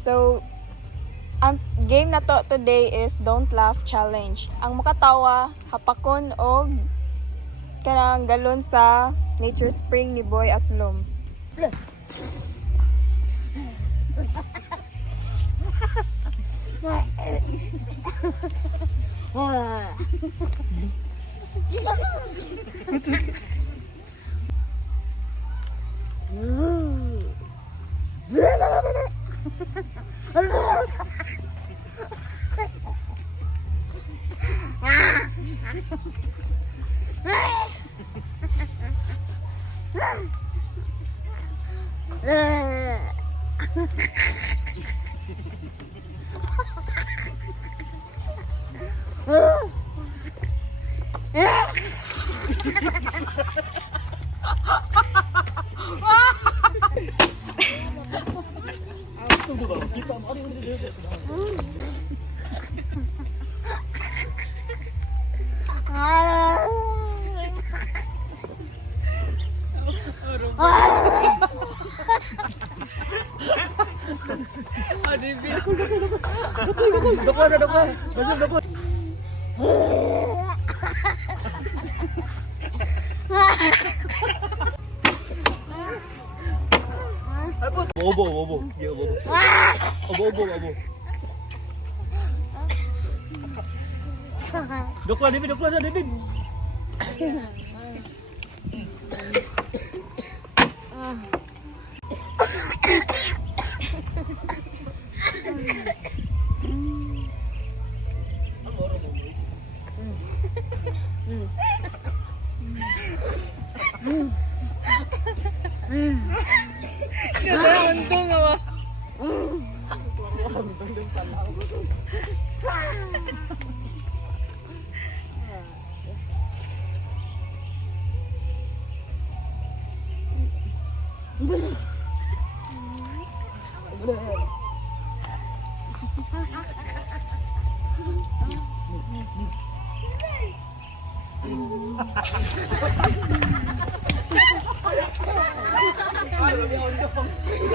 So, ang game na to today is Don't Laugh Challenge. Ang makatawa, hapakon og kanang galon sa Nature Spring ni Boy Aslom. Obo. Dia obo. Obo. Doklah David.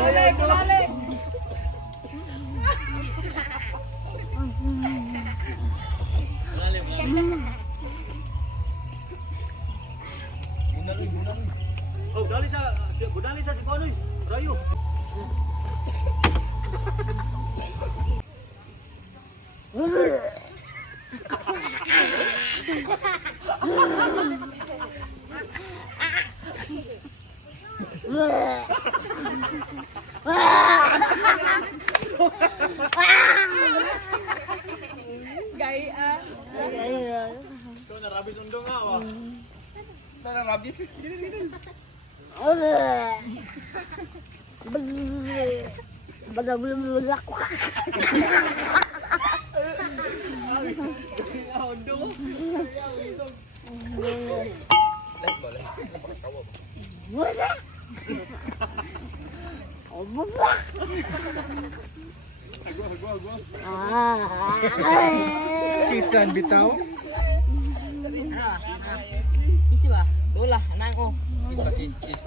Balik. Oh, dali sa si Konoy. Rayo. Gaya. Ito na rabis undo nga wa. Rabis. Kisan bitaw. Isi ba? Dola, anang ko. Kisi.